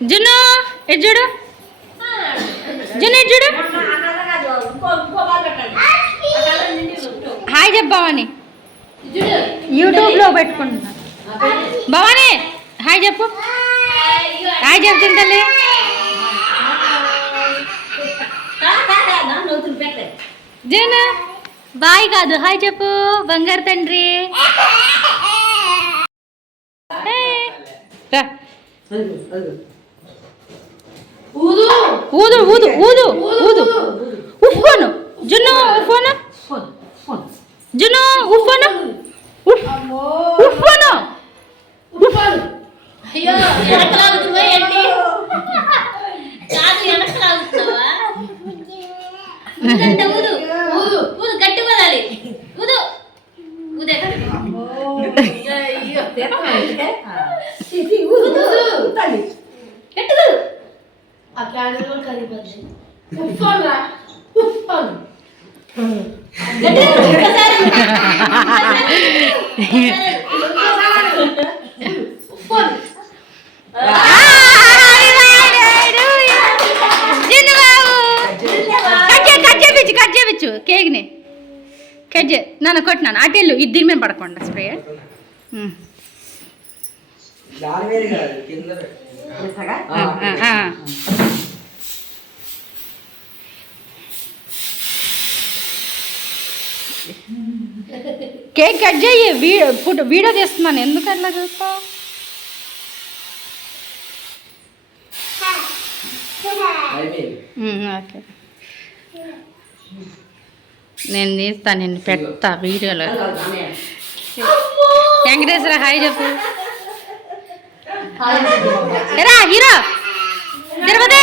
జున్ను ఎటు చూడు, జున్ను ఎటు చూడు. హాయ్ చెప్పు భవాని, యూట్యూబ్లో పెట్టుకుంటున్నా. భవాని హాయ్ చెప్పు, హాయ్ చెప్తుంది తల్లి. జున్ను బాయ్ కాదు హాయ్ చెప్పు బంగారు తండ్రి. ఊదు ఊదు ఊదు ఊదు ఉఫ్ఫోను జున్ను ఉఫ్ఫోను జున్ను ఉఫ్ఫోను ఉఫ్ఫోను. అయ్యో ఎనకలాగుతువా ఏంటి? కాదు ఎనకలాగుతున్నావా? ఊదు ఊదు ఊదు గట్టి వదాలి. ఊదు ఊదే. అయ్యో గట్టి ఆ క్యాడర్ కరిగిపోతుంది. ఉఫ్ఫోను ఉఫ్ఫోను కట్ చేయవచ్చు కేక్ని కట్ చే. నన్ను కొట్టినాను అటెళ్ళు ఇది దీని మీద పడకుండా స్ప్రే. కేక్ కట్ చేయి, వీడియో తీస్తున్నాను ఎందుకు అట్లా చూస్తావు? ఓకే నేను తీస్తాను, నేను పెడతా వీడియోలో. వెంకటేశ్వర హాయ్ చెప్పు. ఎరా హీరో తిరుపతి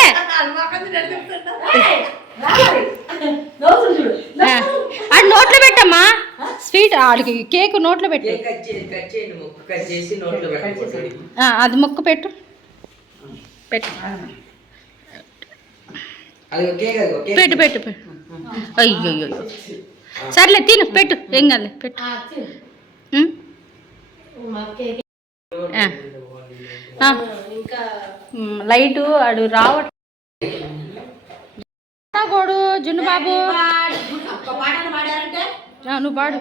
అది నోట్లో పెట్టమ్మా, స్వీట్ ఆడికి కేక్ నోట్లో పెట్టు. అది ముక్క పెట్టు పెట్టు పెట్టు పెట్టు పెట్టు. అయ్యో సర్లే తిను పెట్టు, ఏం కాదు పెట్టు. లైటు ఆడు రావట్ కోడు జున్ను బాబు నువ్వు పాడు.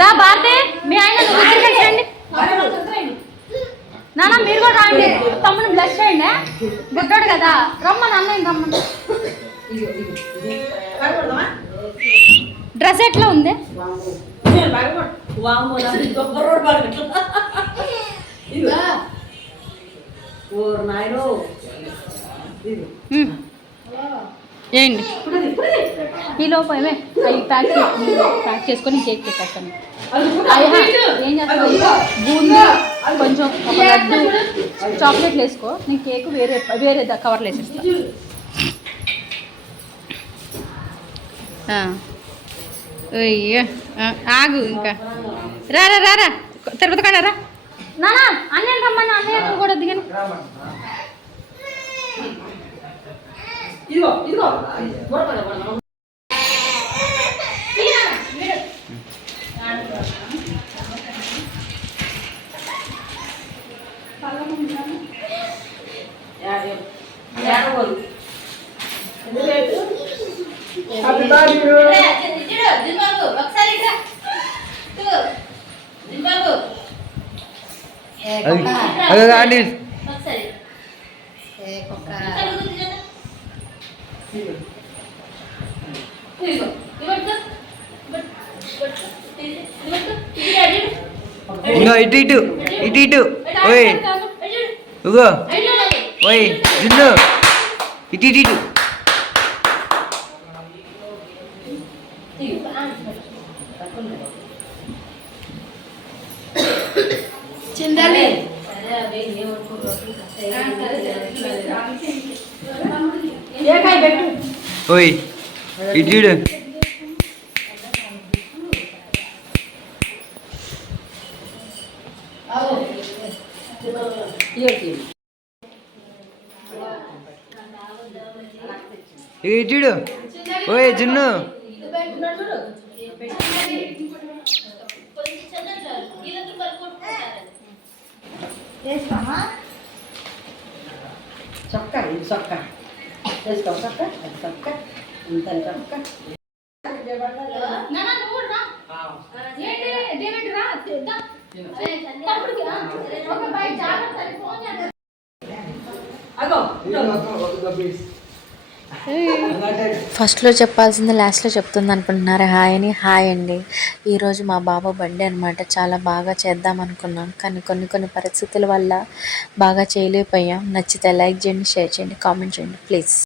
రా భారతే మీ ఆయన రండి నాన్న, మీరు కూడా రాండి. తమ్ముని బ్లష్ చేయండి, గుడ్డాడు కదా. రమ్మని అన్నయ్య రమ్మని. డ్రెస్ ఎట్లా ఉంది? ఏంటి ఈ లోపు ఏమే అవి ప్యాక్ చేసుకొని కేక్ పెట్టేస్తాను. ఏం చేస్తాను, బూందీ కొంచెం ఒక లడ్డు చాక్లెట్లు వేసుకో. నేను కేక్ వేరే వేరే కవర్లు వేసేస్తాను. అయ్యో ఆగు ఇంకా రారా రారా తిరుపతి కాడ రా నానా. అన్నయ్య రమ్మన్నా, అన్నయ్య కూడా దిగాను. ఇంకో ఇటు ఇటు ఇటు ఇటు ఓయ్ ఇగో ఓయ్ జున్ను ఇటు ఇటు ఇటు ఓయ్ ఇటు చూడు ఇటు చూడు ఓయ్ జున్ను కొంచెం చల్లగా ఇదంతా పడుకుంటున్నారు చొక్కా ఇది చొక్కా వేసుకో చొక్కా అది చొక్కా ఇంత చొక్కా నాన్న నువ్వు రా ఏంటి డేవిడ్ రా దా తమ్ముడికి ఒక బై జాగ్రత్త అని ఫోన్ చేస్తా ఫస్ట్లో చెప్పాల్సింది లాస్ట్లో చెప్తుంది అనుకుంటున్నారు. హాయ్ అని. హాయ్ అండి. ఈరోజు మా బాబు బర్త్డే అనమాట. చాలా బాగా చేద్దాం అనుకున్నాం, కానీ కొన్ని పరిస్థితుల వల్ల బాగా చేయలేకపోయాం. నచ్చితే లైక్ చేయండి, షేర్ చేయండి, కామెంట్ చేయండి ప్లీజ్.